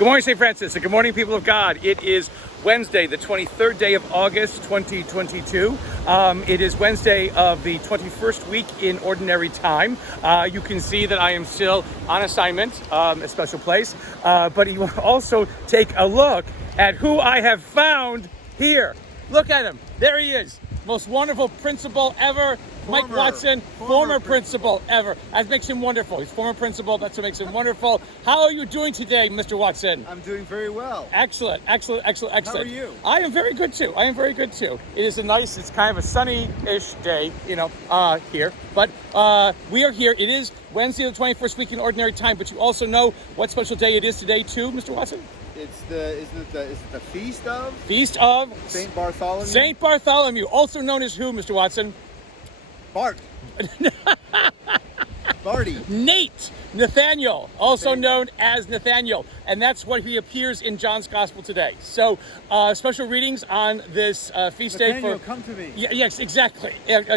Good morning, St. Francis, and good morning, people of God. It is Wednesday, the 23rd day of August, 2022. It is Wednesday of the 21st week in Ordinary Time. You can see that I am still on assignment, a special place, but you will also take a look at who I have found here. Look at him. There he is. Most wonderful principal ever. Mike Watson, former principal ever. That makes him wonderful. He's former principal. That's what makes him wonderful. How are you doing today, Mr. Watson? I'm doing very well. Excellent. How are you? I am very good too. It is it's kind of a sunny-ish day, here. But we are here. It is Wednesday, the 21st week in Ordinary Time. But you also know what special day it is today too, Mr. Watson? Is it the feast of? Feast of Saint Bartholomew. Saint Bartholomew, also known as who, Mr. Watson? Bart. Barty. Nathaniel, also known as Nathaniel, and that's what he appears in John's Gospel today. So, special readings on this feast Nathaniel, day. come to me. Yes, exactly.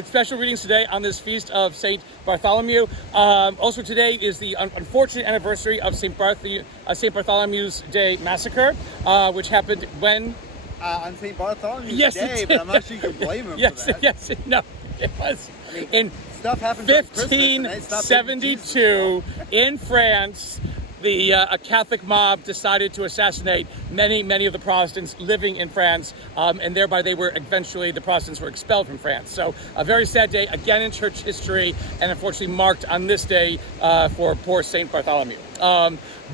Special readings today on this feast of Saint Bartholomew. Also, today is the unfortunate anniversary of Saint Bartholomew's Day massacre, which happened when on Saint Bartholomew's Day, but I'm not sure you can blame him for that. No, it was. Stuff happens on Christmas, and they stopped blaming Jesus. 1572 in France, a Catholic mob decided to assassinate many of the Protestants living in France, and thereby the Protestants were expelled from France. So a very sad day again in church history, and unfortunately marked on this day for poor Saint Bartholomew.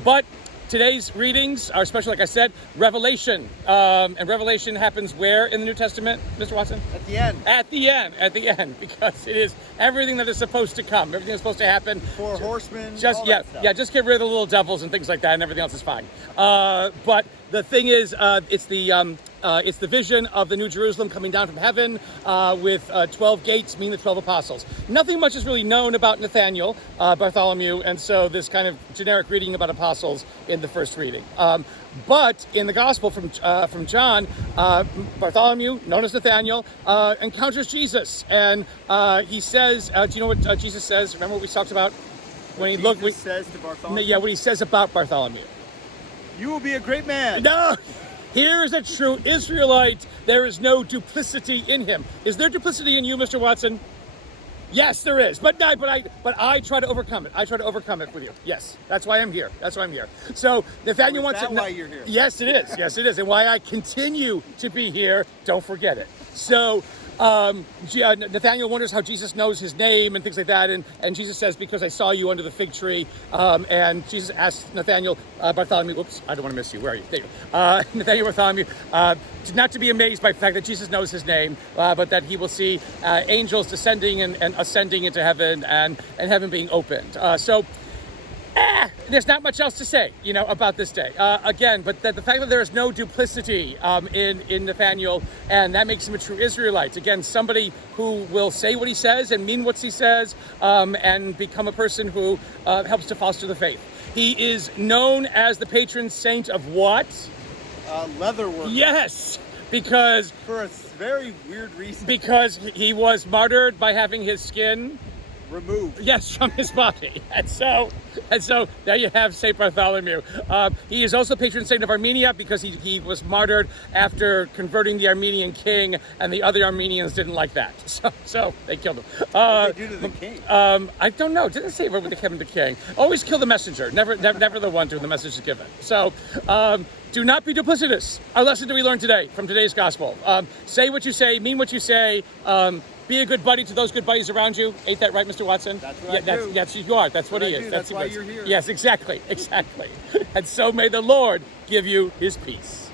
But today's readings are special, like I said, Revelation. And Revelation happens where in the New Testament, Mr. Watson? At the end. At the end, because it is everything that is supposed to come. Everything that's supposed to happen. 4 horsemen, just just get rid of the little devils and things like that, and everything else is fine. But the thing is, it's the vision of the New Jerusalem coming down from heaven with 12 gates, meaning the 12 apostles. Nothing much is really known about Nathaniel, Bartholomew, and so this kind of generic reading about apostles in the first reading. But in the Gospel from John, Bartholomew, known as Nathaniel, encounters Jesus, and he says, "Do you know what Jesus says? Remember what we talked about when he says to Bartholomew? Yeah, what he says about Bartholomew. You will be a great man." No. Here's a true Israelite. There is no duplicity in him. Is there duplicity in you, Mr. Watson? Yes, there is. But I try to overcome it. I try to overcome it with you. Yes, that's why I'm here. So Nathaniel wants to know. Why you're here? Yes, it is. Yes, it is. And why I continue to be here. Don't forget it. So Nathaniel wonders how Jesus knows his name and things like that, and Jesus says, "Because I saw you under the fig tree." And Jesus asks Nathaniel, Bartholomew, whoops, I don't want to miss you. Where are you? There you go. Nathaniel Bartholomew, not to be amazed by the fact that Jesus knows his name, but that he will see angels descending and ascending into heaven, and heaven being opened. There's not much else to say, about this day. Again, but the fact that there is no duplicity in Nathaniel, and that makes him a true Israelite. Again, somebody who will say what he says and mean what he says, and become a person who helps to foster the faith. He is known as the patron saint of what? Leatherwork. Yes, because for a very weird reason. Because he was martyred by having his skin removed. Yes, from his body. And so there you have Saint Bartholomew. He is also patron saint of Armenia because he was martyred after converting the Armenian king, and the other Armenians didn't like that. So they killed him. What did they do to the king? I don't know. Didn't say what they killed the king. Always kill the messenger. Never the one to whom the message is given. So do not be duplicitous. Our lesson that we learned today from today's gospel. Say what you say, mean what you say. Be a good buddy to those good buddies around you. Ain't that right, Mr. Watson? That's what I do. Yes, you are. That's what he is. That's why you're here. Yes, exactly. And so may the Lord give you his peace.